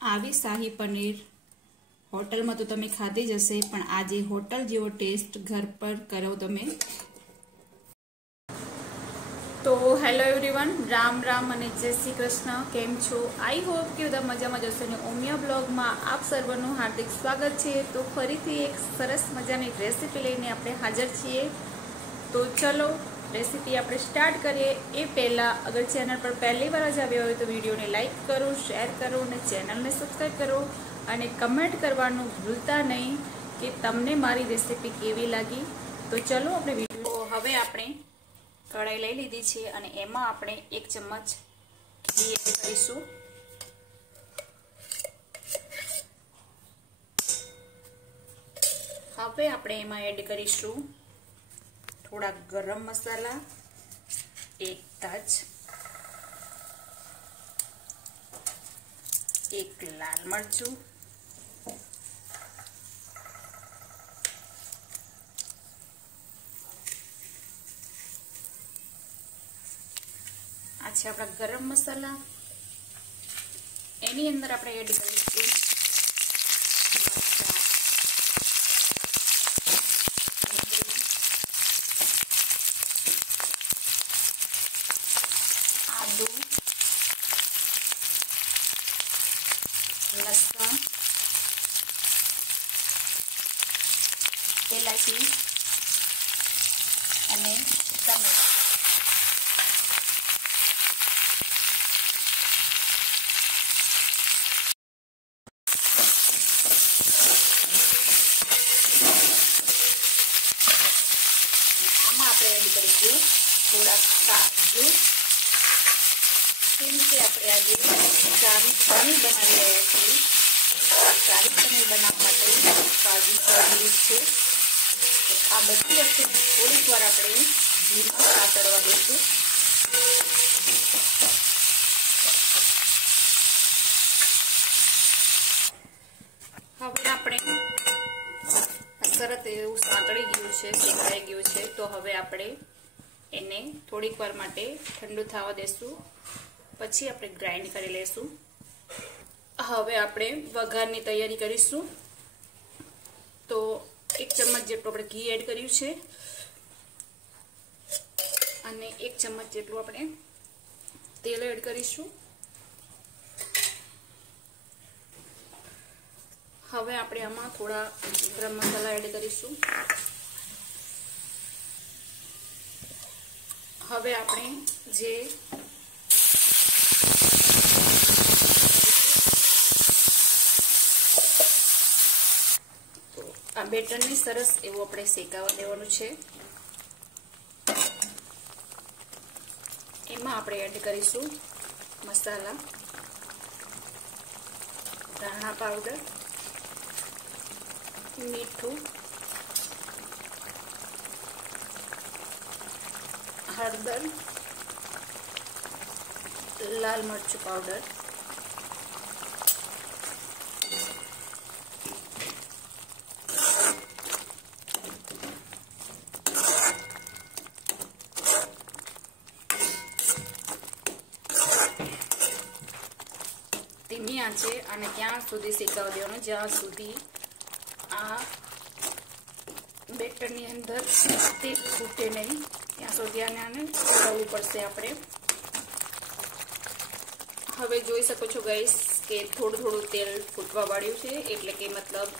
આવી શાહી પનીર હોટલમાં તો તમે ખાધી જ હશે, પણ આજે હોટલ જેવો ટેસ્ટ ઘર પર કરો તમે. તો હેલો એવરીવન, રામ રામ અને જય શ્રી કૃષ્ણ. કેમ છો? આઈ હોપ કે બધા મજામાં જશો ને ઓમિયા બ્લોગમાં આપ સર્વનું હાર્દિક સ્વાગત છે. તો ફરીથી એક સરસ મજાની રેસીપી લઈને આપણે હાજર છીએ. તો ચલો રેસીપી આપણે સ્ટાર્ટ કરીએ. એ પહેલાં અગર ચેનલ પર પહેલી વાર જ આવ્યા હોય તો વિડીયોને લાઇક કરો, શેર કરો અને ચેનલને સબસ્ક્રાઈબ કરો અને કમેન્ટ કરવાનું ભૂલતા નહીં કે તમને મારી રેસીપી કેવી લાગી. તો ચલો આપણે વિડીયો. હવે આપણે કઢાઈ લઈ લીધી છે અને એમાં આપણે 1 ચમચ ઘી એડ કરીશું. હવે આપણે એમાં એડ કરીશું થોડા ગરમ મસાલા, 1 તજ, 1 લાલ મરચું, આ છે આપણા ગરમ મસાલા. એની અંદર આપણે એડ કરીશું આદુ, લસણ, એલાચી અને ટમેટા. આપણે એડ કરીશું થોડા કાજુ. કેમ કે આપણે આજે શાહી પનીર બનાવી રહ્યા છીએ. શાહી પનીર બનાવવા માટે કાજુ જરૂરી છે. તો આ બધી વસ્તુને થોડીક વાર આપણે ઘીમાં સાતળવા દઈશું. હવે આપણે સરસ એવું સાંતળી ગયું છે, શેકાઈ ગયું છે. તો હવે આપણે એને થોડીક વાર માટે ઠંડુ થવા દેશું, પછી આપણે ગ્રાઇન્ડ કરી લઈશું. હવે આપણે વઘારની તૈયારી કરીશું. તો 1 ચમચ જેટલું આપણે ઘી એડ કર્યું છે અને 1 ચમચ જેટલું આપણે તેલ એડ કરીશું. હવે આપણે આમાં થોડા ગરમ મસાલા એડ કરીશું. હવે આપણે જે આ બેટરને સરસ એવું આપણે શેકાવા દેવાનું છે. એમાં આપણે એડ કરીશું મસાલા, ધાણા પાવડર, મીઠું, હળદર, લાલ મરચું પાવડર, ધીમી આંચે અને ત્યાં સુધી શેકાવા દેવાનું જ્યાં સુધી આ બેટરની અંદર તેલ ફૂટે નહીં, ત્યાં સુધી આને ચલાવવું પડશે આપણે. હવે જોઈ શકો છો ગાઈસ કે થોડું થોડું તેલ ફૂટવા વાળ્યું છે, એટલે કે મતલબ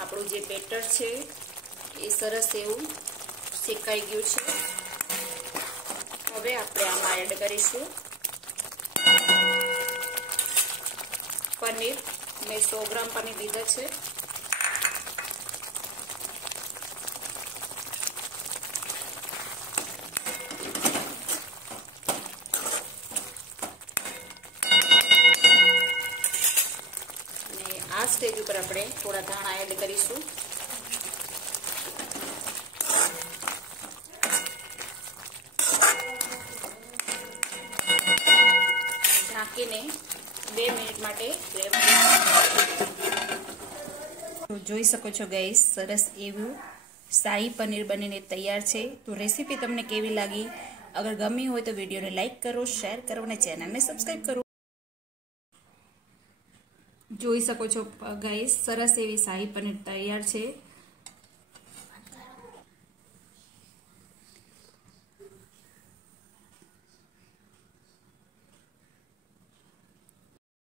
આપણું જે બેટર છે એ સરસ એવું શેકાઈ ગયું છે. હવે આપણે આમાં એડ કરીશું પનીર. મેં 100 ગ્રામ પનીર લીધા છે. આ સ્ટેજ ઉપર આપણે થોડા ધાણા એડ કરીશું. ઢાંકીને 2 મિનિટ માટે જોઈ શકો છો ગાઈસ, સરસ એવું શાહી પનીર બનીને તૈયાર છે. તો રેસીપી તમને કેવી લાગી? અગર ગમી હોય તો વિડીયોને લાઇક કરો, શેર કરો અને ચેનલને સબસ્ક્રાઈબ કરો. જોઈ શકો છો ગાઈસ, સરસ એવી શાહી પનીર તૈયાર છે।